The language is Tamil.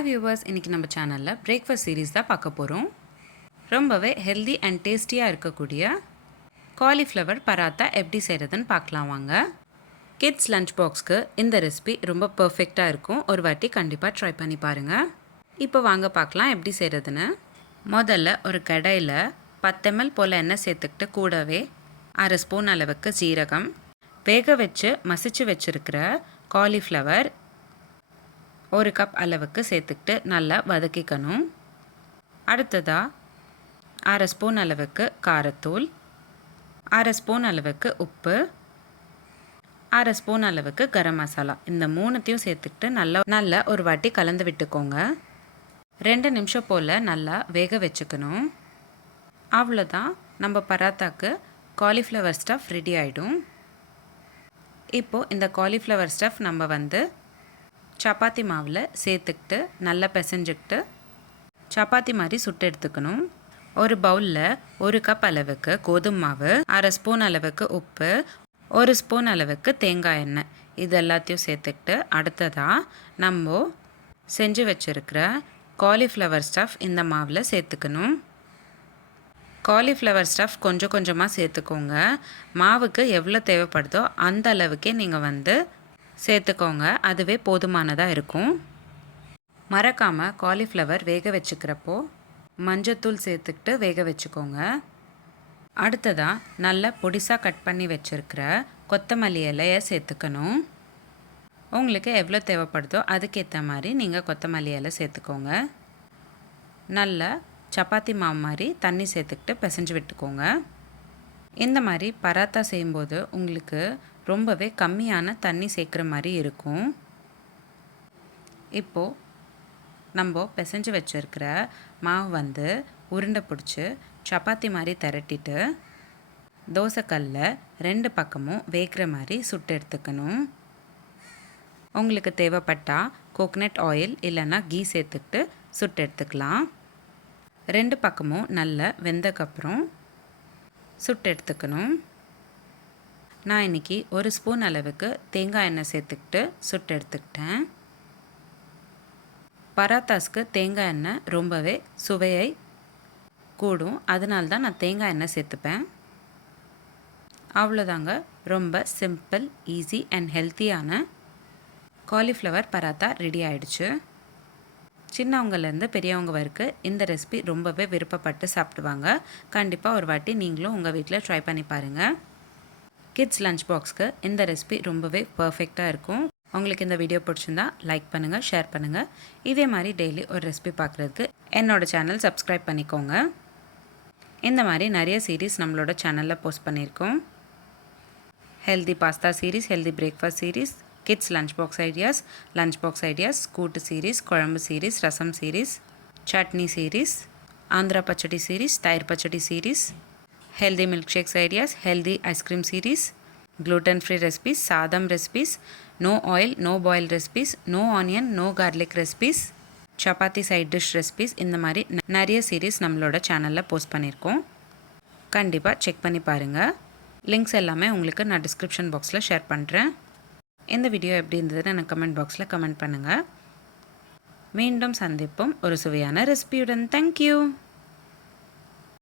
ஹாய் வியூவர்ஸ், இன்றைக்கி நம்ம சேனலில் பிரேக்ஃபாஸ்ட் சீரீஸ் தான் பார்க்க போகிறோம். ரொம்பவே ஹெல்தி அண்ட் டேஸ்டியாக இருக்கக்கூடிய காலிஃப்ளவர் பராத்தா எப்படி செய்கிறதுன்னு பார்க்கலாம் வாங்க. கிட்ஸ் லஞ்ச் பாக்ஸ்க்கு இந்த ரெசிபி ரொம்ப பர்ஃபெக்டாக இருக்கும். ஒரு வாட்டி கண்டிப்பாக ட்ரை பண்ணி பாருங்கள். இப்போ வாங்க பார்க்கலாம் எப்படி செய்கிறதுன்னு. முதல்ல ஒரு கடாயில் 10 ml போல் எண்ணெய் சேர்த்துக்கிட்டு கூடவே 1/2 ஸ்பூன் அளவுக்கு ஜீரகம், வேக வச்சு மசிச்சு வச்சுருக்கிற காலிஃப்ளவர் 1 கப் அளவுக்கு சேர்த்துக்கிட்டு நல்லா வதக்கிக்கணும். அடுத்ததாக 1/2 ஸ்பூன் அளவுக்கு காரத்தூள், 1/2 ஸ்பூன் அளவுக்கு உப்பு, 1/2 ஸ்பூன் அளவுக்கு கரம் மசாலா, இந்த 3த்தையும் சேர்த்துக்கிட்டு நல்லா ஒரு வாட்டி கலந்து விட்டுக்கோங்க. 2 நிமிஷம் போல் நல்லா வேக வச்சுக்கணும். அவ்வளோதான், நம்ம பராத்தாக்கு காலிஃப்ளவர் ஸ்டஃப் ரெடி ஆகிடும். இப்போது இந்த காலிஃப்ளவர் ஸ்டஃப் நம்ம சப்பாத்தி மாவில் சேர்த்துக்கிட்டு நல்லா பிசைஞ்சிக்கிட்டு சப்பாத்தி மாதிரி சுட்டு எடுத்துக்கணும். ஒரு பவுலில் 1 கப் அளவுக்கு கோதுமை மாவு, 1/2 ஸ்பூன் அளவுக்கு உப்பு, 1 ஸ்பூன் அளவுக்கு தேங்காய் எண்ணெய், இது எல்லாத்தையும் சேர்த்துக்கிட்டு அடுத்ததாக நம்ம செஞ்சு வச்சுருக்கிற காலிஃப்ளவர் ஸ்டஃப் இந்த மாவில் சேர்த்துக்கணும். காலிஃப்ளவர் ஸ்டஃப் கொஞ்சம் கொஞ்சமாக சேர்த்துக்கோங்க. மாவுக்கு எவ்வளோ தேவைப்படுதோ அந்த அளவுக்கே நீங்கள் சேர்த்துக்கோங்க, அதுவே போதுமானதாக இருக்கும். மறக்காமல் காலிஃப்ளவர் வேக வச்சுக்கிறப்போ மஞ்சத்தூள் சேர்த்துக்கிட்டு வேக வச்சுக்கோங்க. அடுத்ததாக நல்லா பொடிசாக கட் பண்ணி வச்சுருக்கிற கொத்தமல்லி இலையை சேர்த்துக்கணும். உங்களுக்கு எவ்வளோ தேவைப்படுதோ அதுக்கேற்ற மாதிரி நீங்கள் கொத்தமல்லி இலை சேர்த்துக்கோங்க. நல்லா சப்பாத்தி மாவு மாதிரி தண்ணி சேர்த்துக்கிட்டு பிசைஞ்சு விட்டுக்கோங்க. இந்த மாதிரி பராத்தா செய்யும்போது உங்களுக்கு ரொம்பவே கம்மியான தண்ணி சேர்க்குற மாதிரி இருக்கும். இப்போது நம்ம பிசைஞ்சு வச்சுருக்கிற மாவு உருண்டை பிடிச்சி சப்பாத்தி மாதிரி திரட்டிட்டு தோசைக்கல்லில் 2 பக்கமும் வேகிற மாதிரி சுட்டு எடுத்துக்கணும். உங்களுக்கு தேவைப்பட்டால் கோகனட் ஆயில் இல்லைன்னா கீ சேர்த்துக்கிட்டு சுட்டு எடுத்துக்கலாம். 2 பக்கமும் நல்லா வெந்தக்கப்புறம் சுட்டு எடுத்துக்கணும். நான் இன்றைக்கி 1 ஸ்பூன் அளவுக்கு தேங்காய் எண்ணெய் சேர்த்துக்கிட்டு சுட்டு எடுத்துக்கிட்டேன். பராத்தாஸ்க்கு தேங்காய் எண்ணெய் ரொம்பவே சுவையை கூடும், அதனால தான் நான் தேங்காய் எண்ணெய் சேர்த்துப்பேன். அவ்வளோதாங்க, ரொம்ப சிம்பிள், ஈஸி அண்ட் ஹெல்த்தியான காலிஃப்ளவர் பராத்தா ரெடி ஆகிடுச்சு. சின்னவங்கலேருந்து பெரியவங்க வரைக்கும் இந்த ரெசிபி ரொம்பவே விருப்பப்பட்டு சாப்பிடுவாங்க. கண்டிப்பாக ஒரு வாட்டி நீங்களும் உங்கள் வீட்டில் ட்ரை பண்ணி பாருங்கள். கிட்ஸ் லஞ்ச் பாக்ஸ்க்கு இந்த ரெசிபி ரொம்பவே பர்ஃபெக்டாக இருக்கும். உங்களுக்கு இந்த வீடியோ பிடிச்சிருந்தா லைக் பண்ணுங்கள், ஷேர் பண்ணுங்கள். இதே மாதிரி டெய்லி ஒரு ரெசிபி பார்க்குறதுக்கு என்னோடய சேனல் சப்ஸ்கிரைப் பண்ணிக்கோங்க. இந்த மாதிரி நிறைய சீரீஸ் நம்மளோட சேனலில் போஸ்ட் பண்ணியிருக்கோம். Healthy pasta series, healthy breakfast series, kids lunch box ideas, kootu series, kuzhambu series, rasam series, chutney series, Andhra pachadi series, தயிர் pachadi series, healthy milk shakes ideas, healthy ice cream series, gluten free recipes, சாதம் recipes, no oil no boil recipes, no onion no garlic recipes, chapati side dish recipes, இந்த மாதிரி நிறைய சீரீஸ் நம்மளோட சேனலில் போஸ்ட் பண்ணியிருக்கோம். கண்டிப்பாக செக் பண்ணி பாருங்கள். லிங்க்ஸ் எல்லாமே உங்களுக்கு நான் டிஸ்கிரிப்ஷன் பாக்ஸில் ஷேர் பண்ணுறேன். இந்த வீடியோ எப்படி இருந்ததுன்னு எனக்கு கமெண்ட் பாக்ஸில் கமெண்ட் பண்ணுங்கள். மீண்டும் சந்திப்போம் ஒரு சுவையான ரெசிபியுடன். தேங்க்யூ.